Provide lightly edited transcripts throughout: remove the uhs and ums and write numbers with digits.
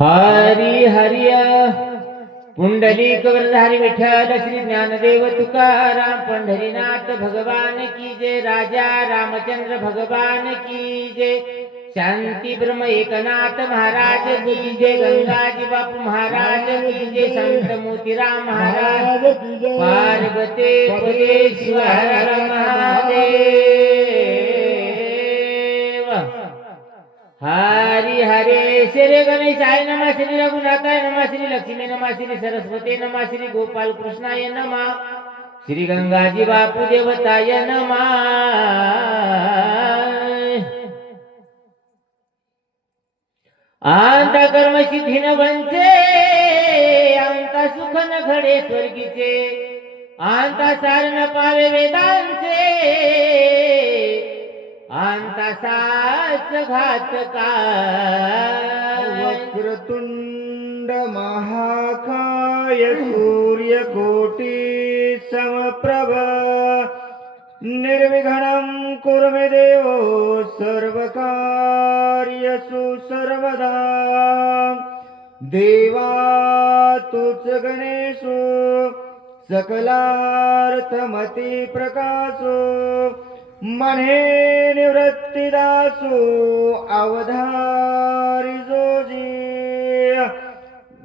हरी हरिय पुंडलिक वरधारी विठ्ठल श्री ज्ञानदेव तुकाराम पंढरीनाथ भगवान की जय। राजा रामचंद्र भगवान की जय। शांती ब्रह्म एकनाथ महाराज की जय। गंगाजी बापू महाराज की जय। संत मोतीराम महाराज पार्वती पदे शिव हर हर महादेव। हरी हरे श्री गणेशाय नमः, श्री रघुनाथाय नमः, श्री लक्ष्मी नमः, श्री सरस्वती नमः, श्री गोपाल कृष्णाय नमः, श्री गंगाजी बापू देवताय नमः। आंता कर्म सिद्धी न वंचे, आंता सुख न घडे स्वर्गीचे, आंता सार न पावे वेदांचे, आंता साच घात काय। वक्रतुंड महाकाय सूर्यकोटि समप्रभ निर्विघ्नं कुरु मे देवो सर्वकार्येषु सर्वदा। देवा तुच गणेशो सकलार्थमती प्रकाशो मने निवृत्तिदासो अवधारी जोजी।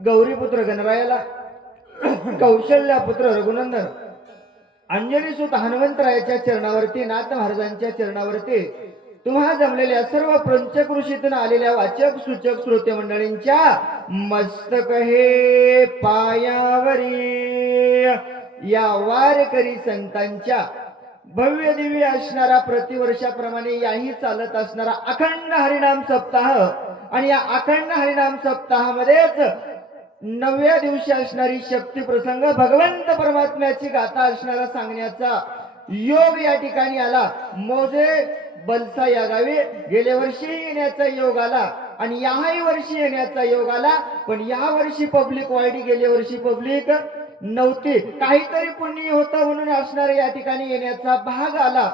गौरीपुत्र गणरायाला कौशल्यापुत्र रघुनंदन अंजनीसुत हनुमंतरायाच्या चरणावरती, नाथ महाराजांच्या चरणावरती तुम्हा जमलेल्या सर्व पंचकृषीतून आलेल्या वाचक सूचक श्रोते मंडळींच्या मस्तक हे पायावरी या वारकरी संतांच्या भव्य दिव्य असणारा प्रतिवर्षाप्रमाणे याही चालत असणारा अखंड हरिनाम सप्ताह आणि या अखंड हरिनाम सप्ताहामध्येच 9व्या दिवशी असणारी शक्ती प्रसंग भगवंत परमात्म्याची गाथा असणारा सांगण्याचा योग या ठिकाणी आला। मोजे बलसा या गावी गेल्या वर्षी येण्याचा योग आला आणि याही वर्षी येण्याचा योग आला, पण या वर्षी पब्लिक वाढली, गेल्या वर्षी पब्लिक नव्हती। काहीतरी पुण्य होतं म्हणून असणारा या ठिकाणी येण्याचा भाग आला।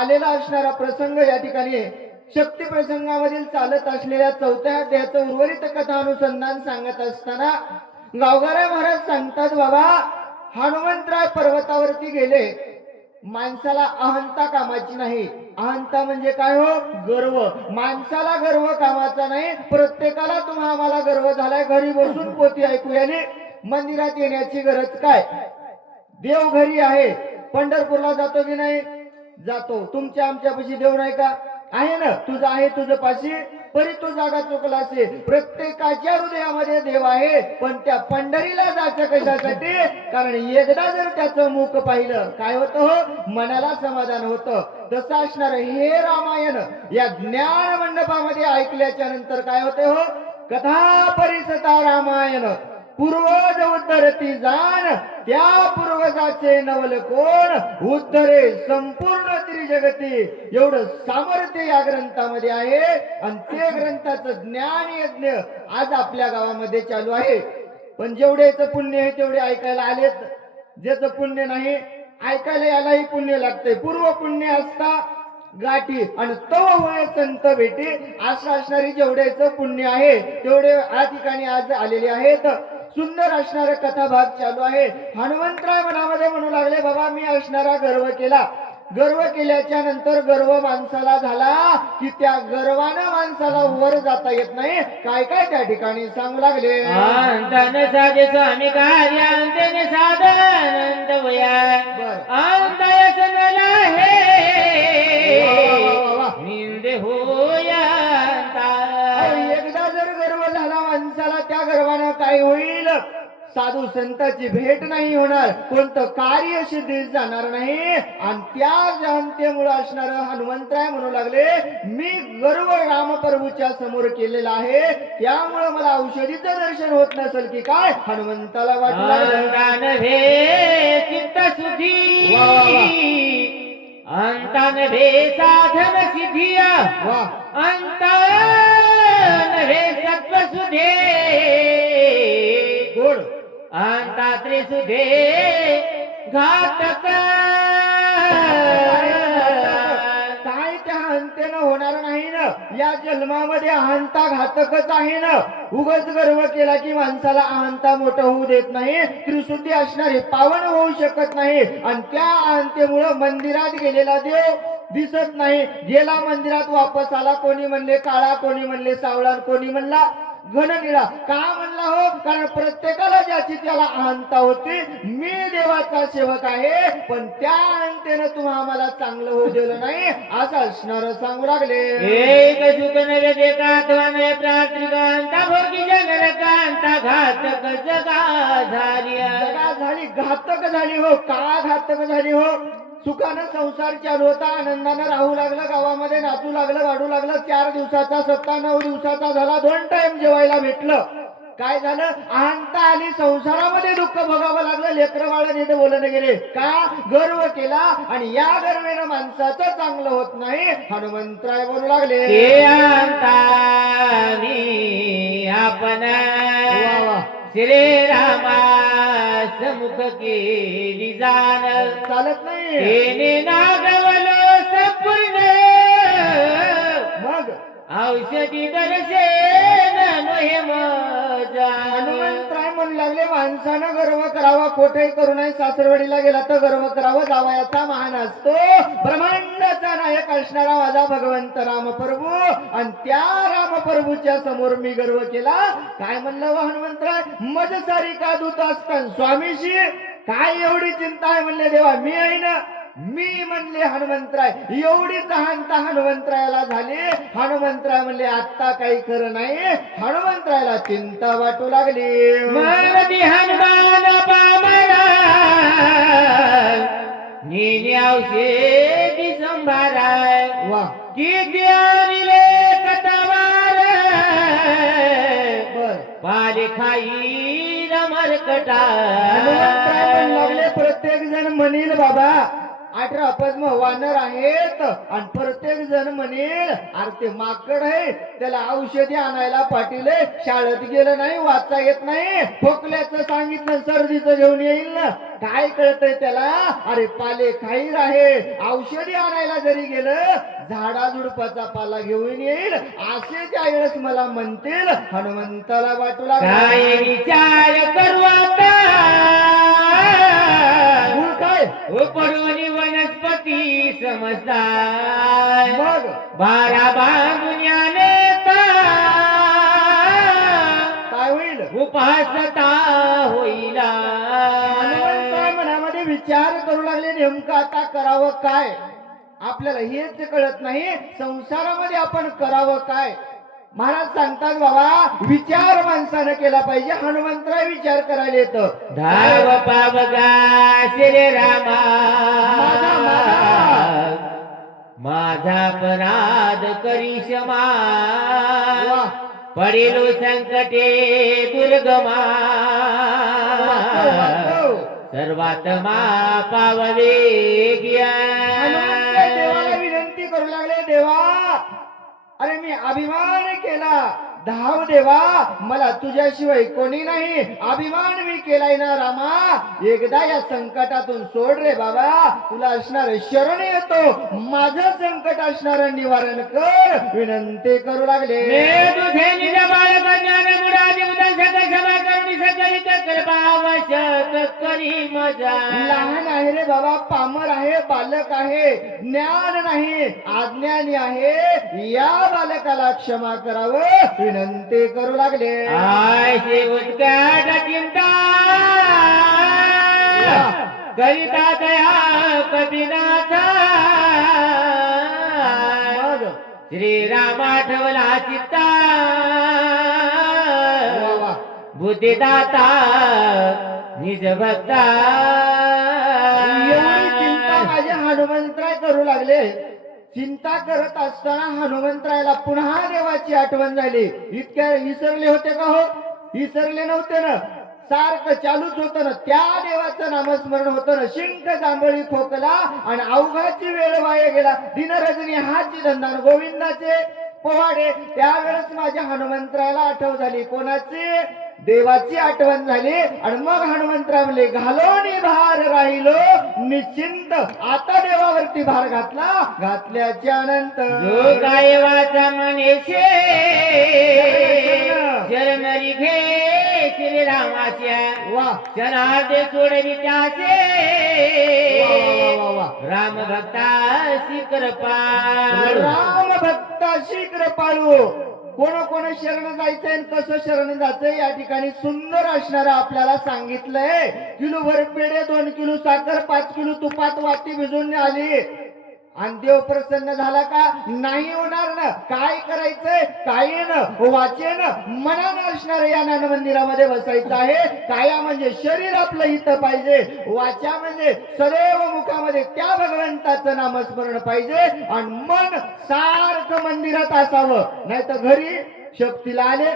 आलेला असणारा प्रसंग या ठिकाणी शक्ती प्रसंगामधील चालत असलेल्या 4थ्या अध्यायाचं उर्वरित कथा अनुसंधान सांगत असताना गावगाडा महाराज सांगतात, बाबा हनुमंतराय पर्वतावरती गेले, माणसाला अहंता कामाची नाही। अहंता म्हणजे काय हो? गर्व। माणसाला गर्व कामाचा नाही। प्रत्येकाला तुम्हा आम्हाला गर्व झालाय, घरी बसून पोथी ऐकूयाने मंदिरात येण्याची गरज काय? देव घरी आहे, पंढरपूरला जातो की नाही? जातो। तुमच्या आमच्यापाशी देव नाही का? आहे ना, तुझं आहे तुझं पाशी, परी तो जागा चुकला असेल। प्रत्येकाच्या हृदयामध्ये देव आहे, पण त्या पंढरीला जायचं कशासाठी? कारण एकदा जर त्याचं मुख पाहिलं काय होतं हो? मनाला समाधान होतं। तसं असणार हे रामायण या ज्ञान मंडपामध्ये ऐकल्याच्या नंतर काय होते हो? कथा परिसता रामायण पूर्वज उद्धरती जाण, त्या पूर्वजाचे नवल कोण उद्धरे संपूर्ण त्रिजगती। एवढं सामर्थ्य या ग्रंथामध्ये आहे आणि ते ग्रंथाचं ज्ञान यज्ञ आज आपल्या गावामध्ये चालू आहे। पण जेवढेच पुण्य आहे तेवढे ऐकायला आलेत, ज्याचं पुण्य नाही ऐकायला यालाही पुण्य लागते। पूर्व पुण्य असता गाठी आणि तो होय संत भेटी, असं असणारी जेवढेच पुण्य आहे तेवढे या ठिकाणी आज आलेले आहेत। सुंदर असणारा कथा भाग चालू आहे। हनुमंतराय मनामध्ये म्हणू लागले, बाबा मी असणारा गर्व केला, गर्व केल्याच्या नंतर गर्व माणसाला झाला की त्या गर्वानं माणसाला वर जाता येत नाही। काय काय त्या ठिकाणी सांगू लागले, आंतन साधे स्वामी कार्य अंतने साधनंद वया आंतय सनला हे निंदे होया। एकदा जर गर्व झाला माणसाला, त्या गर्वानं काय होईल? साधू संतांची भेट नाही होणार, कोणतं कार्य सिद्धीस जाणार नाही। आणि त्या जनतेमुळे असणार हनुमंतराय म्हणू लागले, मी गर्व रामप्रभूच्या समोर केलेला आहे, त्यामुळे मला औषधीचं दर्शन होत नसेल की काय? हनुमंताला वाटू लागलं चित्त शुद्धी अंता नभे साधन सिद्धिया अंता नभे सत्व सुधे गोड अंता त्रिसुधे घातक। काय त्या अंत्यनं होणार नाही ना? या जन्मामध्ये अहंता घातकच आहे ना. उगाच गर्व केला की माणसाला अहंता मोठं होऊ देत नाही, त्रिशुद्धी असणारे पावन होऊ शकत नाही. आणि त्या अहंतेमुळे मंदिरात गेलेला देव दिसत नाही. गेला मंदिरात वापस आला, कोणी म्हणले काळा, कोणी म्हणले सावळा, कोणी म्हणला घन निळा. का म्हणला हो? कारण प्रत्येकाला ज्याची त्याला अहंता होती. मी देवाचा सेवक आहे, पण त्या अहंतेनं तुम्हा आम्हाला चांगलं होऊ दिलं नाही असं असणार सांगू लागले. एक सुख नवे देखात्वा नवे प्रात्रिकांता भोगी जनरकांता घातक जगा झालिया. जगा झाली घातक झाली हो. का घातक झाली हो? सुखानं संसार चालू होता, आनंदानं राहू लागलं, गावामध्ये नाचू लागलं, वाढू लागलं. 4 दिवसाचा सत्ता 9 दिवसाचा झाला, 2 टाइम जेवायला भेटलं. काय झालं? अहंता आली, संसारामध्ये दुःख भोगावं लागलं. लेकरं बाळ नीट बोलणे गेले. का? गर्व केला. आणि या गर्वेनं माणसाचं चांगलं होत नाही. हनुमंतराय बोलू लागले, ते अंतानी आपण वा वा. श्रीरामा समुख केली जाण. चालत नाही तेने नागवलो संपूर्ण मग. औषधी दर्शेन मोहिम जाण. हनुमंतराय म्हणू लागले, माणसानं गर्व करावा, कोठेही करू नये. सासरवाडीला गेला तर गर्व करावं, जावयाचा महान असतो. ब्रह्मांडाचा नायक असणारा माझा भगवंत रामप्रभू. आणि त्या रामप्रभूच्या समोर मी गर्व केला. काय म्हणलं व हनुमंतराय? मज सारी का दूत असताना स्वामीशी काय एवढी चिंता आहे? म्हणले देवा मी आहे ना. मी म्हणले हनुमंतराय. एवढीच अहंता हनुमंतरायाला झाली. हनुमंतराय म्हणले आता काही खरं नाही. हनुमंतरायाला चिंता वाटू लागली. मरदी हनुमान पामरा नीनी औषधी संभाराय. वा किती आणले कटावार बर. पाले खाई मरकटा. हनुमंतराय म्हणू लागले, प्रत्येक जण म्हणील बाबा 18 पद्म वानर आहेत. आणि प्रत्येक जण म्हणेल अरे ते माकड आहे, त्याला औषधी आणायला पाठीले, शाळेत गेलं नाही, वाचा येत नाही, खोकल्याचं सांगितलं सर्दीचं घेऊन येईल ना. काय कळतंय त्याला? अरे पाले खाईर आहे, औषधी आणायला जरी गेलं झाडाझुडपाचा पाला घेऊन येईल असे त्यावेळेस मला म्हणतील. हनुमंताला वाटू लागला, काय विचार करू आता मूळ काय उपडून वनस्पती समजदार. मग 12 बांधून नेता काय होईल? उपासता होईला. हनुमंतराय मनामध्ये विचार करू लागले, नेमकं आता करावं काय? आपल्याला हेच कळत नाही. संसारामध्ये आपण करावं काय? महाराज सांगतात बाबा विचार माणसानं केला पाहिजे. हनुमंतराय विचार करायला येतं. धाव पावगा श्री रामा माझा अपराध करी क्षमा. वा. पडिलो संकटे दुर्गमा सर्वात मा पाववे हनुमंतराय देवाला विनंती करू लागले, देवा अरे मी अभिमान केला, धाव देवा मला तुझ्याशिवाय कोणी नाही. अभिमान मी केलाय ना रामा, एकदा या संकटातून सोड रे बाबा. तुला असणार शरण येतो, माझं संकट असणार निवारण कर. विनंती करू लागले, तुझे निज बालक ज्ञान मुरारी उदय सकल क्षमा करुणी सकलित कृपावशक करी मजा. लहान आहे रे बाबा, पामर आहे, बालक आहे, ज्ञान नाही, अज्ञानी आहे. या बालकाला क्षमा करावं विनंती करू लागले. आयचे उत्कट चिंता करिता दया कपिनाथा. मग श्रीराम आठवला चित्ता वा वा. बुद्धिदाता निज भक्ता. एवढी चिंता माझे हनुमंतराय करू लागले. चिंता करत असताना हनुमंतरायला पुन्हा देवाची आठवण झाली. इतक्या विसरले होते का हो? विसरले नव्हते ना. सारखं चालूच होतं ना. त्या देवाचं नामस्मरण होतं ना. शिंक जांभळी खोकला आणि अवघाची वेळ वाया गेला. दिनरजनी हाची धंदा गोविंदाचे पोवाडे. त्यावेळेस माझ्या हनुमंतराला आठव झाली. कोणाची? देवाची आठवण झाली. आणि मग हनुमंतराव म्हणले, घालोनी भार राहिलो निश्चिंत. आता देवावरती भार घातल्याच्या नंतर जो काय वाचा मनेशे शरणरी घे श्रीरामाच्या वा शरणार्थे सोडवी त्याचे वा वा. राम भक्तासी कृपा राम भक्ताशी कृपाळू. कोण शरण जायचंय आणि कसं शरण जायचंय या ठिकाणी सुंदर असणारं आपल्याला सांगितलंय. किलो भर पेढे, 2 किलो साखर, 5 किलो तुपात वाटी भिजून आली. आणि देव प्रसन्न झाला का? नाही होणार ना. काय करायचंय? काय न वाचेन मनानं असणार या ज्ञान मंदिरामध्ये बसायचं आहे. काया म्हणजे शरीर आपलं इथं पाहिजे. वाचा म्हणजे सदैव मुखामध्ये त्या भगवंताचं नामस्मरण पाहिजे. आणि मन सारखं मंदिरात असावं. नाही तर घरी शक्तीला आले,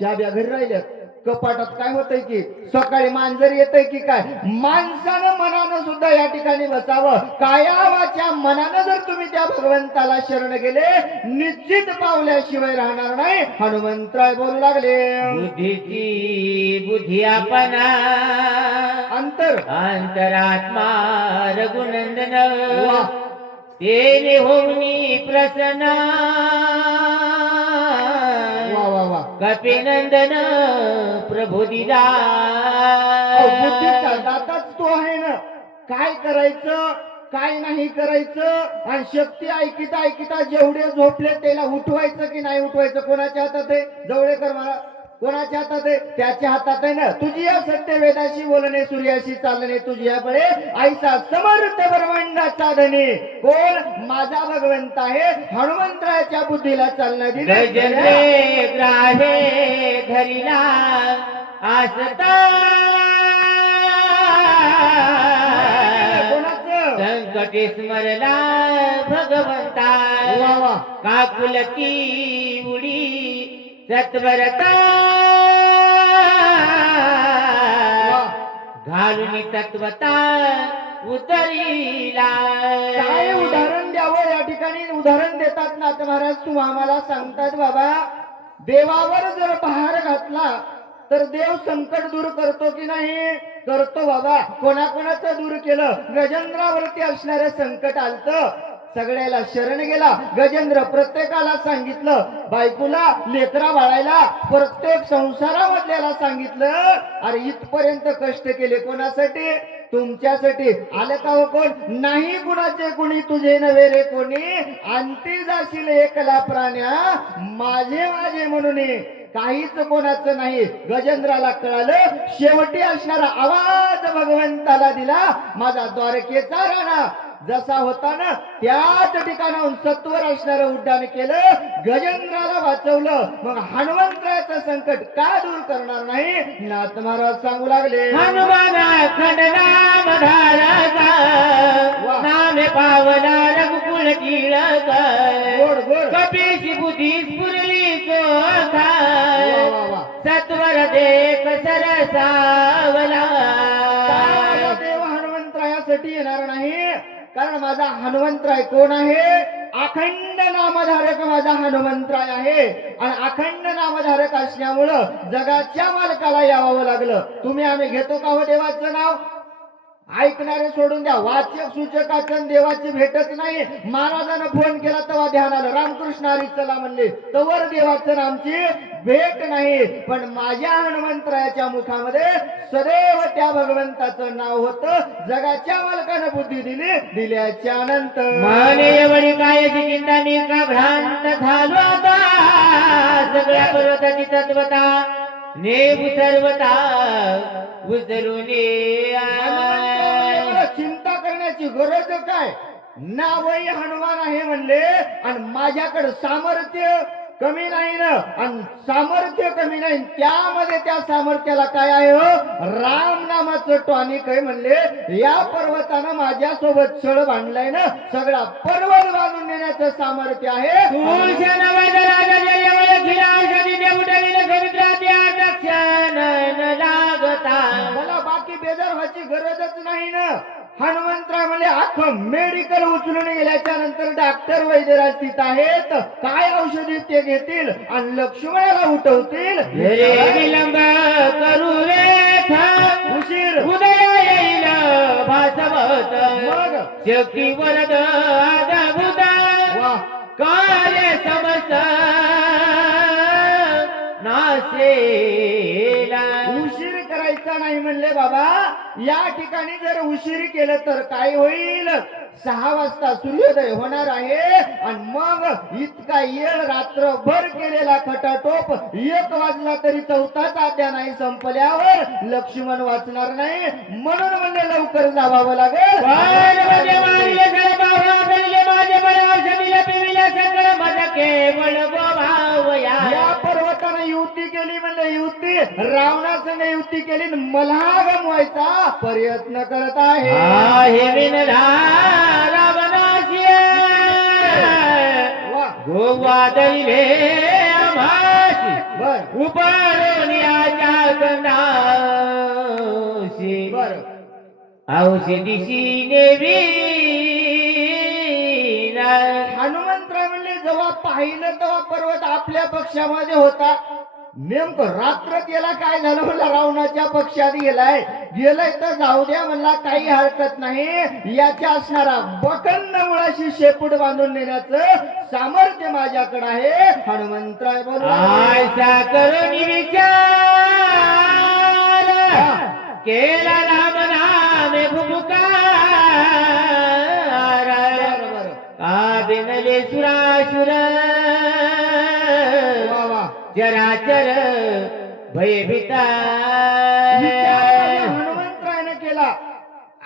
चाब्या घरी राहिल्या, कपाटात काय होतंय की सकाळी मांजर येतंय की काय. माणसानं मनानं सुद्धा या ठिकाणी बसावं. काया वाचा मनानं जर तुम्ही त्या भगवंताला शरण गेले, निश्चित पावल्याशिवाय राहणार नाही. हनुमंतराय बोलू लागले, बुद्धीची बुद्धी आपणा अंतरात्मा रघुनंदन वा. तेने होमनी प्रसन्न वा वा वा. कपिनंदन प्रभू दिला बुद्धीचा दाताच तो आहे ना. काय करायचं काय नाही करायचं. आणि शक्ती ऐकिता ऐकिता जेवढे झोपले त्याला उठवायचं की नाही उठवायचं कोणाच्या हातात आहे? जवळेकर मला कोणाच्या हातात आहे? त्याच्या हातात आहे ना. तुझी या सत्य वेदाशी बोलणे सूर्याशी चालणे तुझी या बळे ऐसा समर्थ ब्रह्मांडाचा धनी कोण? माझा भगवंत आहे. हनुमंतराच्या बुद्धीला चालना दिली. गजरे ग्राहे धरिला आसता कोणाचं? संकटे स्मरला भगवंता वा वा. काकुलती उडी सत्वरता घालून तत्वता उतरीला. काय उदाहरण द्यावं या ठिकाणी? उदाहरण देतात नाथ महाराज. तू आम्हाला सांगतात बाबा, देवावर जर बहार घातला तर देव संकट दूर करतो की नाही? करतो बाबा. कोणाकोणाचं दूर केलं? गजेंद्रावरती असणारं संकट आलतं, सगळ्याला शरण गेला. गजेंद्र प्रत्येकाला सांगितलं, बायकोला लेकरा बाळायला प्रत्येक संसारामधल्याला सांगितलं, अरे इथपर्यंत कष्ट केले कोणासाठी? तुमच्यासाठी. आलं का हो कोण? नाही कुणाचे कुणी तुझे नव्हे रे कोणी. अंती जाशील एकला प्राण्या माझे माझे म्हणून. काहीच कोणाचं नाही. गजेंद्राला कळालं. शेवटी असणारा आवाज भगवंताला दिला, माझा द्वारकेचा राणा जसा होता ना त्याच ठिकाणाहून सत्वर असणारं उड्डाण केलं, गजेंद्राला वाचवलं. मग हनुमंतराचं संकट का दूर करणार नाही? नाथ महाराज सांगू लागले, हनुमाना खंडनाम धारका नामे पावला रघुकुल टिळक गोड गोड. कपीशी बुद्धी स्फुरली चोथा वा वा वा. सत्वर देख सरसावला. माझा देव हनुमंतरायासाठी येणार नाही. कारण माझा हनुमंतराय कोण आहे? अखंड नामधारक माझा हनुमंतराय आहे. आणि अखंड नामधारक असल्यामुळं जगाच्या मालकाला यावं लागलं. तुम्ही आम्ही घेतो का हो देवाचं नाव? ऐकणारे सोडून द्या. वाचक सूचकाचं देवाची भेटच नाही. महाराजांना फोन केला तेव्हा ध्यान आलं, रामकृष्ण हरी चला म्हणले, तवर देवाचं नामची भेट नाही. पण माझ्या हनुमंतरायाच्या मुखामध्ये सदैव त्या भगवंताचं नाव होतं. जगाच्या मालकानं बुद्धी दिली, दिल्याच्या नंतर माने एवढी कायाची चिंता मी का भ्रांत झालो आता. सगळ्या पर्वताची तत्वता नेऊ सर्वता उचलून चिंता करण्याची गरज काय? नावही हनुमान आहे म्हणले. आणि माझ्याकडे सामर्थ्य कमी नाही ना. आणि सामर्थ्य कमी नाही, त्यामध्ये त्या सामर्थ्याला काय आहे हो? राम नामाचं टॉनिक आहे म्हणले. या पर्वतानं माझ्या सोबत छळ बांधलाय ना, सगळा पर्वत बांधून नेण्याचं सामर्थ्य आहे. मला बाकी बेजार व्हायची गरजच नाही ना. हनुमंतराय म्हणले अख्खं मेडिकल उचलून गेल्याच्या नंतर डॉक्टर वैद्यराज तिथं आहेत, काय औषधी ते घेतील आणि लक्ष्मणाला उठवतील. रे विलंब करू रे थांब, उशीर उदय येईल भासवत मग शक्ती वरद आदभूत वा कार्य समस्त नासेला. उशीर करायचा नाही म्हणले बाबा. या ठिकाणी जर उशीर केलं तर काय होईल? 6 वाजता सूर्योदय होणार आहे आणि मग इतका येळ रात्रभर केलेला खटाटोप 1 वाजला तरी 4थाच अध्याय नाही संपल्यावर लक्ष्मण वाचणार नाही. म्हणून म्हणले लवकर जावावं लागेल. पार्वती मारिले गळपावा करिले माझे बळावशमिले पिविले सकळ मज केवळ गोभावया. या पर्वताने युती केली म्हणजे युती रावणासंग युती केली आणि मला गमवायचा प्रयत्न करत आहे. आहे विनला रावणाशिया वा गोवादरिले आम्हासी बर उपारोनियाच्या गंधाशी बर औषधीशी नेवी हनुमंतराय म्हणले जेव्हा पाहिलं तेव्हा पर्वत आपल्या पक्षामध्ये होता. नेमकं रात्र केला काय झालं म्हणला रावणाच्या पक्षात गेलाय तर जाऊ द्या म्हणला, काही हरकत नाही. याच्या असणारा बकंद मुळाशी शेपूट बांधून नेण्याचं सामर्थ्य माझ्याकडे आहे. हनुमंतराय बोलला आयसा करून विचार केला राम नामे फुफुकार बरोबर का बिनले सुरासुर वा वा चराचर भयभीता. विचार हनुमंतरायने केला.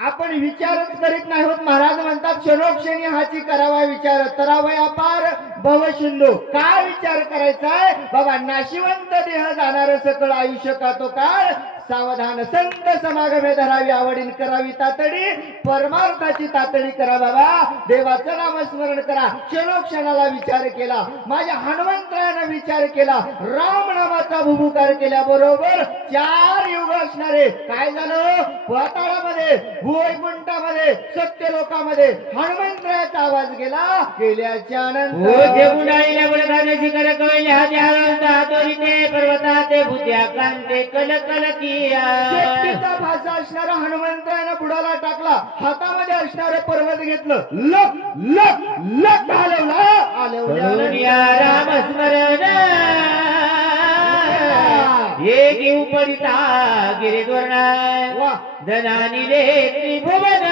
आपण विचारच करीत नाही होत. महाराज म्हणतात क्षणोक्षणी हाची करावा विचार, तरावया पार भवसिंधू. काय विचार करायचाय बाबा? नाशिवंत देह जाणार सकळ आयुष्य का तो काळ, सावधान संत समागमे धरावी आवडीन करावी तातडी, परमार्थाची तातडी करा बाबा, देवाचं नामस्मरण करा. क्षणोक्षणाला विचार केला. माझ्या हनुमंतरायाने विचार केला. राम नामाचा भुभुकार केल्याबरोबर 4 युग असणारे काय झालं? पाताळामध्ये, भुवैकुंठामध्ये, सत्यलोकामध्ये हनुमंतरायाचा आवाज गेला. गेल्याच्या नंतर गुंडाळीला बळगाने शिखर कळले हातोरीते पर्वताते भूत्या कांते कलकलती. शेपटीचा भासा असणारा हनुमंतरायानं बुडाला टाकला. हातामध्ये असणारं पर्वत घेतलं, लक लक लक हलवला. राम स्मरण हे घेऊ पडिता गिरिद्वर्ण वा धनानी रे त्रिभुवन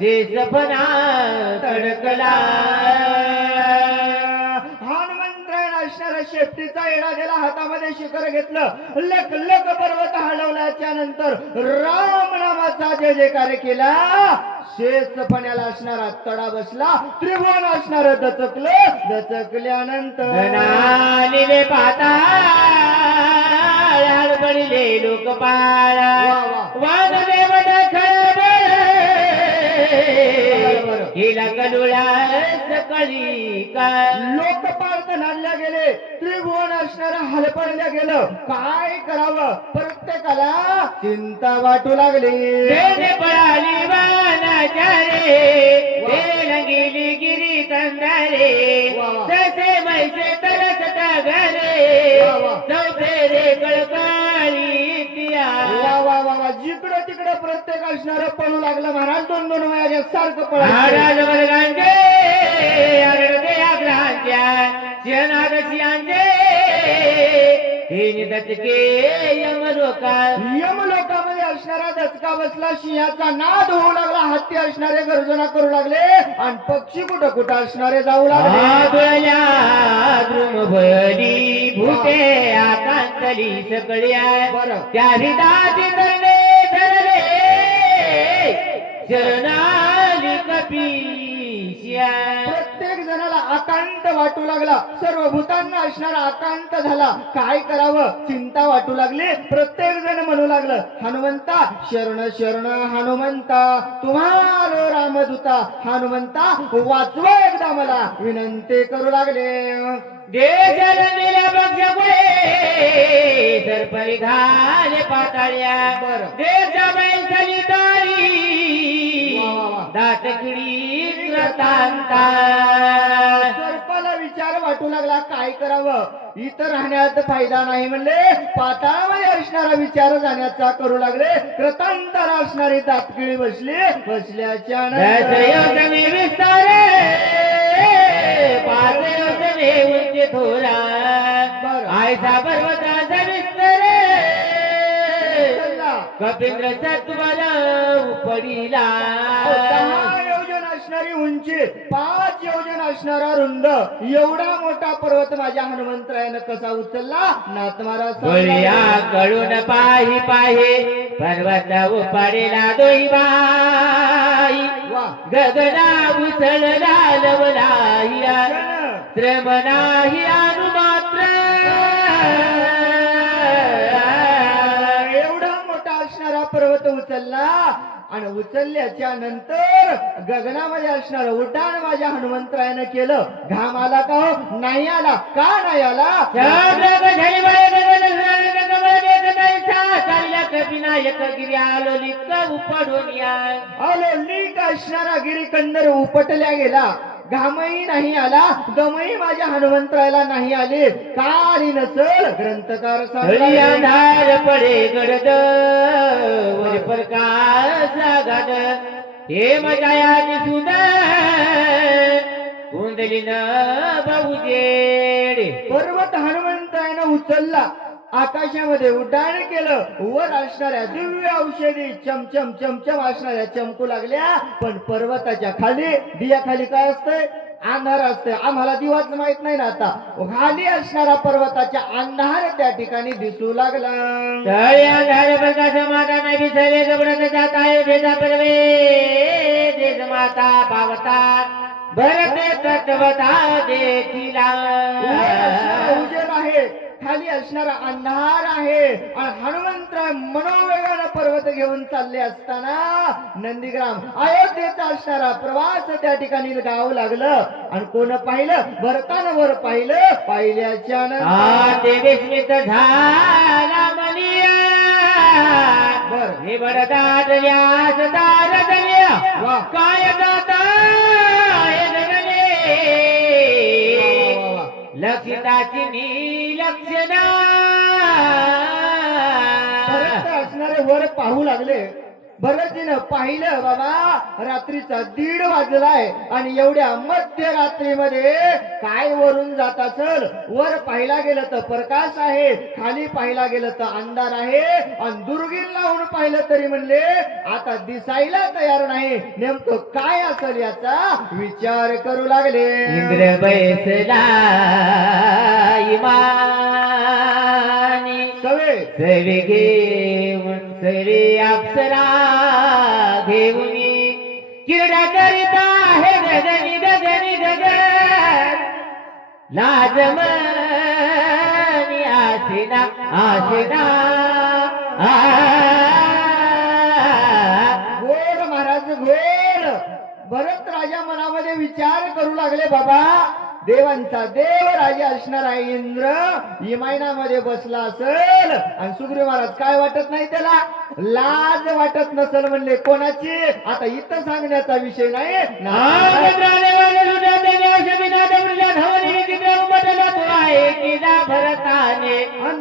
ते सपना तडकला. असणारा शेपटीचा येडा गेला. हातामध्ये शिखर घेतलं, लक लक पर्वत हलवल्याच्या नंतर राम नामाचा जय जयकार केला. शेषपण्याला असणारा तडा बसला. त्रिभुवन असणार दचकल्यानंतर धनानी रे पाता पडिले लोकपाळ वानदेव केला कलुळा सकळी काय. लोकपाळ नाडल्या गेले. त्रिभुवन असणारा हलपडल्या गेलं. काय करावं? प्रत्येकाला चिंता वाटू लागली. पळाली वानाच्या रे गेली गिरी कंदारे जसे मैसे तरसत घरे चौथे रे कळकाळी तिया. वा वा वा वा. जिकडं तिकडं प्रत्येक असणारं पळू लागलं. महाराज 2-2 वयाच्या सारखं पळायचं. महाराज वर्गांचे अरडते आग्रहांच्या शनादशियांचे हे दचके यमलोकामध्ये असणारा दचका बसला. सिंहाचा नाद होऊ लागला. हत्ती असणारे गर्जना करू लागले आणि पक्षी कुठं कुठं असणारे जाऊ लागले. द्रुम भली भूते आकांतली सकळ्या बरं. त्या हृदाची धरले धरले शरणाली कपीश्या. प्रत्येक जणाला आकांत वाटू लागला. सर्व भूतांना असणारा आकांत झाला. काय करावं? चिंता वाटू लागली. प्रत्येक जण म्हणू लागलं, हनुमंता शरण शरण हनुमंता, तुम्हाला रामदूता हनुमंता वाचवा एकदा मला, विनंती करू लागले. देशरंगीला पक्ष पुढे सरपरी घाले पाताळ्या. बरं. देशा बैल दाट किडी कृतांता. सर्पाला विचार वाटू लागला काय करावं, इथं राहण्यात फायदा नाही म्हणले पाताळामध्ये असणारा विचार जाण्याचा करू लागले. कृतांताला असणारी दातकिळी बसल्याच्या नंतर दशयोजने विस्तारे पाच योजने उंची थोरा. बरं. आयसा पर्वताचा विस्तारे चला. कपिंद्र सत्वर उपडिला. 10 योजन असणारी उंची, 5 योजन असणारा रुंद, एवढा मोठा पर्वत माझ्या हनुमंतरायानं कसा उचलला? नाथ महाराज बळीया कळून पाही पाहे पर्वत उपाडेला दोई बाई. वा. गगना उसळला लवलाहिया श्रम नाही अनुमात्र. एवढा मोठा असणारा पर्वत उचलला आणि उचलल्याच्या नंतर गगनामध्ये असणार उड्डाण माझ्या हनुमंतरायानं केलं. घाम आला का हो? नाही आला. का नाही आला? विनायक गिरी आलो लिक उपडून या. आलो लीक असणारा गिरीकंदर उपटल्या गेला. घामही नाही आला, दमही माझ्या हनुमंतरायाला नाही आले. का आली नसल? ग्रंथकार सांगतात. अंधार पडे गडद वर प्रकाश गाड. हे मजायाची सुंदर कुंडलीन बहुजेड. पर्वत हनुमंतरायानं उचलला, आकाशामध्ये उड्डाण केलं. वर असणाऱ्या दिव्य औषधी चमचम चमचम असणाऱ्या चमकू लागल्या. पण पर्वताच्या खाली दियाखाली काय असतंय? अंधार असतंय. आम्हाला दिवाच माहित नाही ना. आता खाली असणारा पर्वताच्या अंधार त्या ठिकाणी दिसू लागला. तळे अंधार प्रकाश माता नाही विसरले गबडत जात आहे. देजा परवे देज माता पावता भरते तत्वता देखिला. उजेड आहे, खाली असणारा अंधार आहे. आणि हनुमंतराय मनोवेगानं पर्वत घेऊन चालले असताना नंदीग्राम अयोध्येचा असणारा प्रवास त्या ठिकाणी गावं लागलं. आणि कोण पाहिलं? भरतानं वर पाहिलं. पाहिल्याच्या नंतर विस्मित झाला मनिया. बर हे बडदाटल्या सदारदल्या वा. काय जाता लक्षिताची निलक्षणा. भरत असणारे वर पाहू लागले. भरतीनं पाहिलं बाबा रात्रीचा 1:30 वाजलाय आणि एवढ्या मध्यरात्रीमध्ये काय वरून जात असल? वर पाहिला गेलं तर प्रकाश आहे, खाली पाहिला गेलं तर अंधार आहे. आणि दुर्गीन लावून पाहिलं तरी म्हणले आता दिसायला तयार नाही. नेमकं काय असेल याचा विचार करू लागले. इंद्र बैसला इमानी सवे सवे घेऊन सवे अप्सरा घेऊन किरड्या करिता हे गगनी गगनी गगन लाजमनी आशिना आशिना. घोड महाराज घोड. भरत राजा मनामध्ये विचार करू लागले बाबा देवांचा देव राजा असणार आहे इंद्र इमायनामध्ये बसला असेल. आणि सुग्रीव महाराज काय वाटत नाही त्याला? लाज वाटत नसेल म्हणले. कोणाची? आता इथं सांगण्याचा विषय नाही. आणि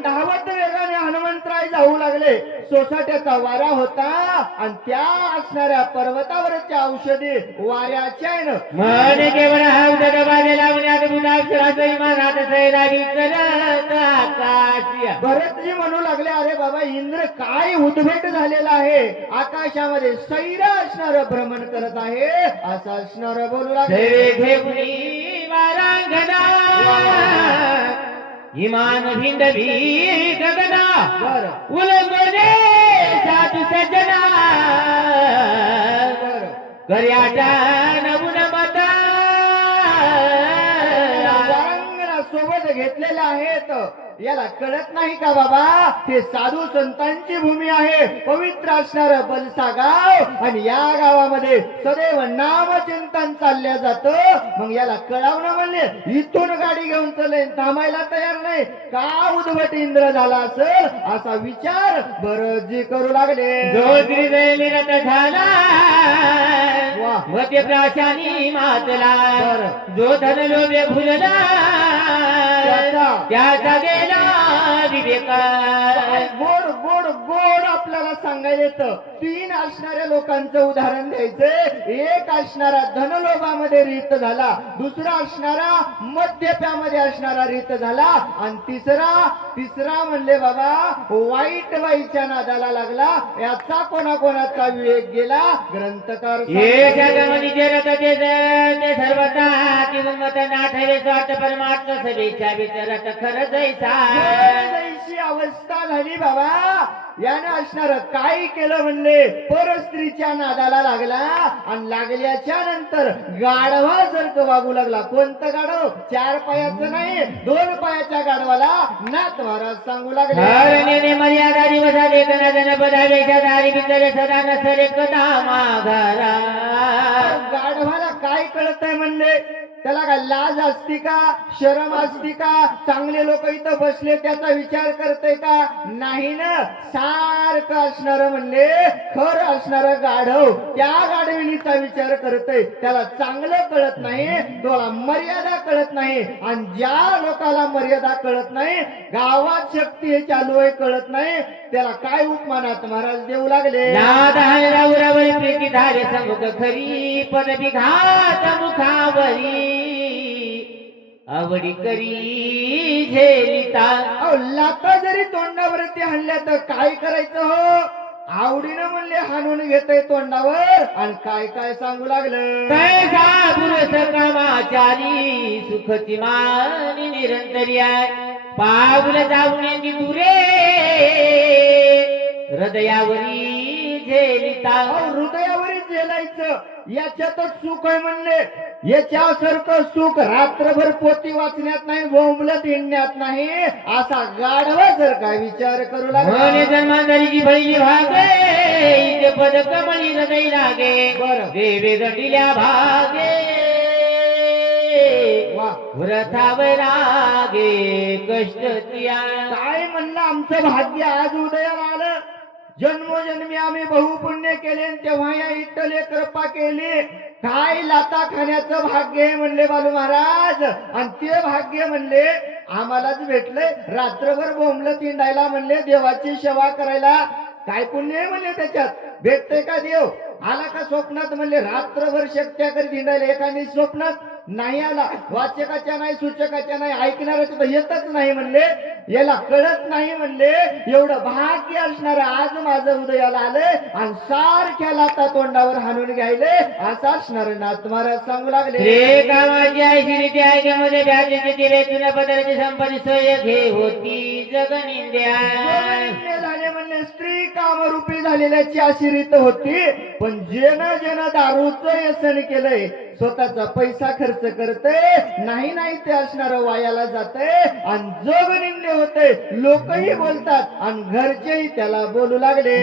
धावत वेगाने हनुमंतराय जाऊ लागले. सोसाट्याचा वारा होता आणि त्या असणाऱ्या पर्वतावरच्या औषधी वाऱ्याच्या मन केवळ हौद दबाले लावण्यात बुधाक्षराचं इमानात सैरावी करत आकाशिया. भरतजी म्हणू लागले अरे बाबा इंद्र काय उद्भट झालेला आहे. आकाशामध्ये सैर असणार भ्रमण करत आहे असं असणार बोलू लागले. घेऊनी वारांगणा इमान भिंडवी गगना बरं उलगणे साधू सजना बरं कर्याटा नवुन मता. वारांगणा सोबत घेतलेल्या आहेत. याला कळत नाही का बाबा, हे साधू संतांची भूमी आहे, पवित्र असणार बलसा गाव, आणि या गावामध्ये सदैव नामचिंतन चालल्या जातं. मग याला कळावणं म्हणले इथून गाडी घेऊन चले, थांबायला तयार नाही का, उद्धवट इंद्र झाला असेल असा विचार बरजी करू लागले. जो हृदय निरत झाला वाह. मध्य प्राशानी मातला, बरं. जो धन लोभे भुलला त्याचा- त्याचा गेला विवेका. गोड गोड गोड आपल्याला सांगायला येतं. तीन असणाऱ्या लोकांचं उदाहरण द्यायचं. एक असणारा धनलोभामध्ये रीत झाला, दुसरा असणारा मद्यपामध्ये असणारा रीत झाला, आणि तिसरा म्हणले बाबा वाईट बाईच्या नादाला लागला. याचा कोणाकोणाचा विवेक गेला ग्रंथकार हे जगमनी जरत ते सर्वता तिथून मत नाठवे स्वार्थ परमार्थ सभेच्या विचारात खरं जैसा. जैशी अवस्था झाली बाबा. याने असणार काय केलं म्हणले, परस्त्रीच्या नादाला लागला, आणि लागल्याच्या नंतर गाढवासारखं वागू लागला. कोणतं गाढव? 4 पायाचं नाही, 2 पायाच्या गाढवाला नाथ महाराज सांगू लागले. हरणे मर्यादा दिवसा देखना जन पदावेच्या दारी बिंदरे सदा नसरे कदा माघारा. गाढवाला काय कळतंय म्हणले, त्याला काय लाज असती का, शरम असती का? चांगले लोक इथं बसले त्याचा विचार करते का? नाही ना. सारखं असणार म्हणले खरं असणार गाढव त्या गाढविणीचा विचार करतय. त्याला चांगलं कळत नाही, त्याला मर्यादा कळत नाही, आणि ज्या लोकाला मर्यादा कळत नाही, गावात शक्ती हे चालू आहे कळत नाही, त्याला काय उपमानात महाराज देऊ लागले. नादावरावरी प्रीती धारे समुख खरी पदवी घात मुखावरी आवडी करी झेलिता. अहो, लाथा जरी तोंडावरती हाणल्या तर काय करायचं हो? आवडीनं म्हणले हाणून घेतय तोंडावर, आणि काय काय सांगू लागलं. कैसा पुरुष कामाचारी सुखची मानी निरंतरी आहे पाऊल जाऊन दुरे हृदयावरी झेलिता. अहो, हृदयावरच झेलायचं याच्यातच सुख आहे म्हणले. याच्यासारखं सुख रात्रभर पोती वाचण्यात नाही, बोंबलत हिंडण्यात नाही, असा गाढवासारखा विचार करू लागला. म्हणे जन्मांतरीची पहिली भागे इथे पद कमळी हृदय लागे. बरं. देवे गटिल्या भागे वा. व्रतावर लागे कष्ट तिया. काय म्हणलं आमचं भाग्य आज उदयाला आलं. जन्मोजन्मी आम्ही बहुपुण्य केले, तेव्हा या इट्टले कृपा केली. काय लाता खाण्याचं भाग्य आहे म्हणले बालू महाराज, आणि ते भाग्य म्हणले आम्हालाच भेटले. रात्रभर बोंबलं तिंडायला म्हणले, देवाची सेवा करायला काय पुण्य आहे म्हणले त्याच्यात. भेटते का देव? आला का स्वप्नात म्हणले, रात्रभर शक्त्या करी हिंडायला. एखादी स्वप्नात नाही आला, वाचकाच्या नाही, सूचकाच्या नाही, ऐकणाऱ्याचं तर येतच नाही म्हणले. याला कळत नाही म्हणले. एवढं भाग्य असणार आज माझं उदयाला आलंय, आणि सारख्या लाता तोंडावर हाणून घ्यायले असं असणार नाथ महाराज सांगू लागले. रे कामाची ऐशिरीची ऐक्यामध्ये व्याजेची दिवे तुला पदराची संपत्ती सोय घे होती जगनिंद्या. जगनिंद्य झाले म्हणले, स्त्री कामरूपी झालेल्याची आशिरीत होती, पण जेनं दारूचं व्यसन केलंय, स्वतःचा पैसा खर्च करते नाही ते असणार वायाला जाते, आणि जगनिंद्य होते. लोकही बोलतात, आणि घरचेही त्याला बोलू लागले.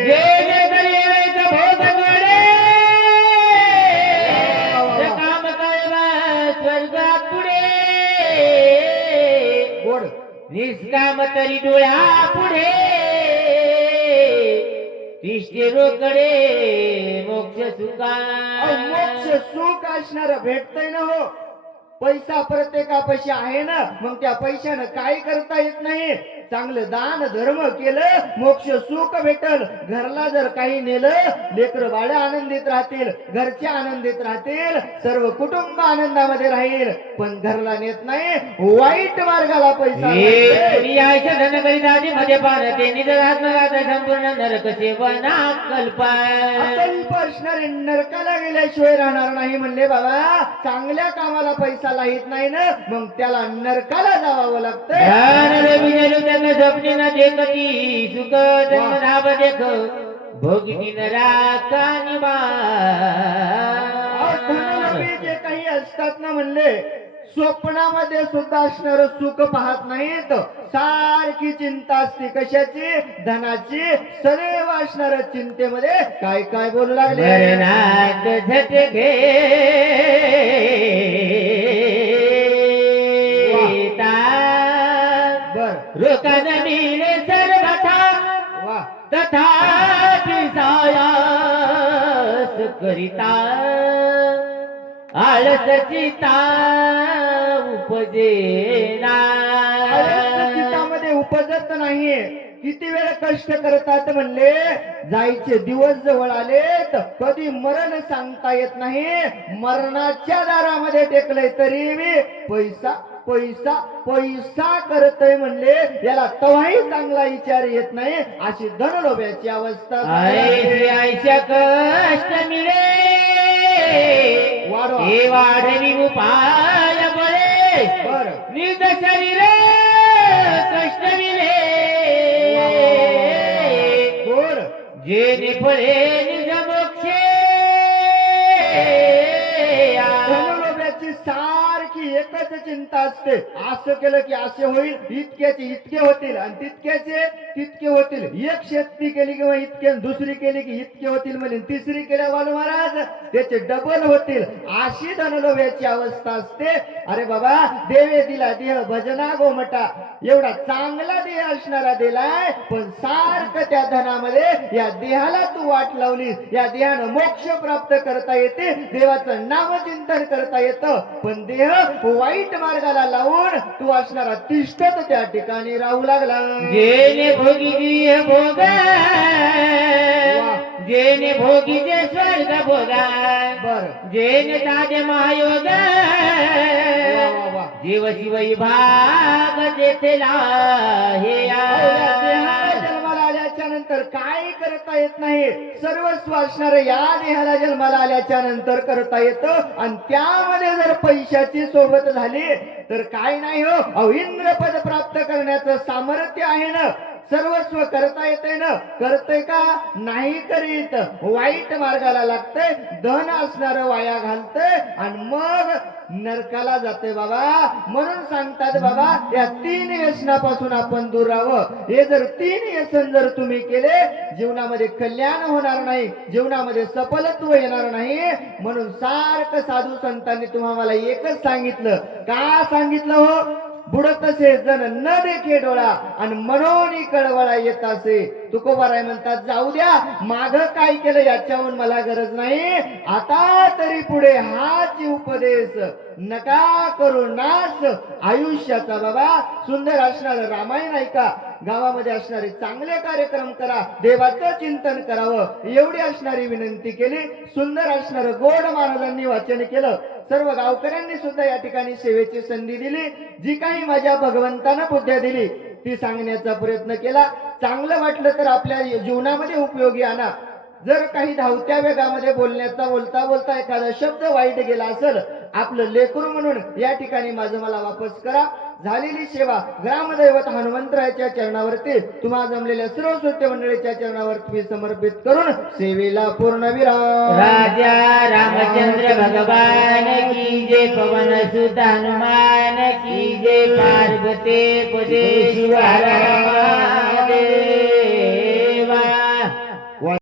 काम स्वर्गात पुढे गोड निष्काम तरी डोळ्या पुढे तिष्ठे रोकडे मोक्ष सुखा. मोक्ष सुख असणार भेटतय ना हो. पैसा प्रत्येकापाशी आहे ना, मग त्या पैशानं काय करता येत नाही. चांगलं दान धर्म केलं, मोक्ष सुख भेटल. घरला जर काही नेलं, लेकर बाळ आनंदित राहतील, घरचे आनंदित राहतील, सर्व कुटुंब आनंदामध्ये राहील. पण घरला नेत नाही, वाईट मार्गाला पैसा धन करीत मध्ये पाहते निजरात्मगात संपूर्ण नरक सेवना कल्पा. कल्प असणारे नरकाला गेल्याशिवाय राहणार नाही म्हणले बाबा. चांगल्या कामाला पैसा लाहीत नाही ना, मग त्याला नरकाला जावं लागतं. स्वप्नी न देखती सुख जन्मधाव देख भोगिनी नराकानी जे काही असतात ना म्हणले, स्वप्नामध्ये सुद्धा असणार सुख पाहत नाहीत. सारखी चिंता असते कशाची? धनाची. सदैव असणार चिंतेमध्ये काय काय बोलू लागले? मरणात झटके बर रोका जमीने सर्वथा वा तथापि सायास करिता आळसचिता उपजेना. चित्तामध्ये उपजत नाहीये. किती वेळ कष्ट करतात म्हणले, जायचे दिवस जवळ आलेत, कधी मरण सांगता येत नाही. मरणाच्या दारामध्ये टेकलंय तरी बी पैसा पैसा पैसा करतय म्हणले, याला तवाही चांगला विचार येत नाही. अशी धनलोभ्याची अवस्था. आयशा कष्ट मिळे वाढवा. हे वाढवी उपाय बळे बर निज शरीर कष्ट मिळे गोड जे फळे निज मोक्षे. धनलोभ्याची सारखी एकच चिंता असते, असं केलं की असे होईल, इतक्याचे इतके होतील आणि तितक्याचे तितके होतील. एक शेती केली किंवा इतके, दुसरी केली की इतके होतील म्हणजे, तिसरी केल्या बालू महाराज त्याचे डबल होतील. अशी धनलोभ्याची अवस्था असते. अरे बाबा, देवे दिला देह भजना गोमटा, एवढा चांगला देह असणारा दिलाय, पण सारखं त्या धनामध्ये या देहाला तू वाट लावलीस. या देहानं मोक्ष प्राप्त करता येते, देवाचं नामचिंतन करता येतं, पण देह वाईट मार्गाला लावून तू असणारा तिष्ठत त्या ठिकाणी राहू लागला. जेने भोगी जी भोग जेने भोगी जे स्वर्ग भोगा बर जेने साधे महायोग जीव शिव विभाग जेथे हे जन्माला आल्याच्या नंतर काय करता येत नाही. सर्वस्व असणार या देहाला जन्माला आल्याच्या नंतर करता येतं, आणि त्यामध्ये जर पैशाची सोबत झाली तर काय नाही हो. अहो, इंद्रपद प्राप्त करण्याचं सामर्थ्य आहे ना, सर्वस्व करता येते ना, करतय का? नाही करीत. वाईट मार्गाला लागतंय, धन असणार वाया घालतंय आणि मग नरकाला जाते बाबा. म्हणून सांगतात बाबा, या 3 व्यसनापासून आपण दूर राहावं. हे जर 3 व्यसन जर तुम्ही केले, जीवनामध्ये कल्याण होणार नाही, जीवनामध्ये सफलत्व येणार नाही. म्हणून सारखं साधू संतांनी तुम्हाला एकच सांगितलं. का सांगितलं हो? बुडतसे जण न देखे डोळा आणि मनोनी कळवळा येत असे. तुकोबाराय म्हणतात, जाऊ द्या, माग काय केलं याच्याहून मला गरज नाही, आता तरी पुढे हाच उपदेश नका करू नाश आयुष्याचा. बाबा, सुंदर असणार रामायण ऐका, गावामध्ये असणारे चांगले कार्यक्रम करा, देवाचं चिंतन करावं, एवढी असणारी विनंती केली. सुंदर असणार गोड महाराजांनी वाचन केलं. सर्व गावकऱ्यांनी सुद्धा या ठिकाणी सेवेची संधी दिली. जी काही माझ्या भगवंतानं बुद्ध्या दिली ती सांगण्याचा प्रयत्न केला. चांगलं वाटलं तर आपल्या जीवनामध्ये उपयोगी आणा. जर काही धावत्या वेगामध्ये बोलण्याचा बोलता बोलता एखादा शब्द वाईट गेला असेल, आपलं लेकरू म्हणून या ठिकाणी माझं मला वापस करा. झालेली सेवा ग्रामदैवत हनुमंतरायाच्या चरणावरती, तुम्हा जमलेल्या सर्व श्रोते मंडळीच्या चरणावरती समर्पित करून सेवेला पूर्ण विराम. राजा रामचंद्र भगवान की जय, पवन सुत हनुमान की जय, पार्वती पदे शिव हर हर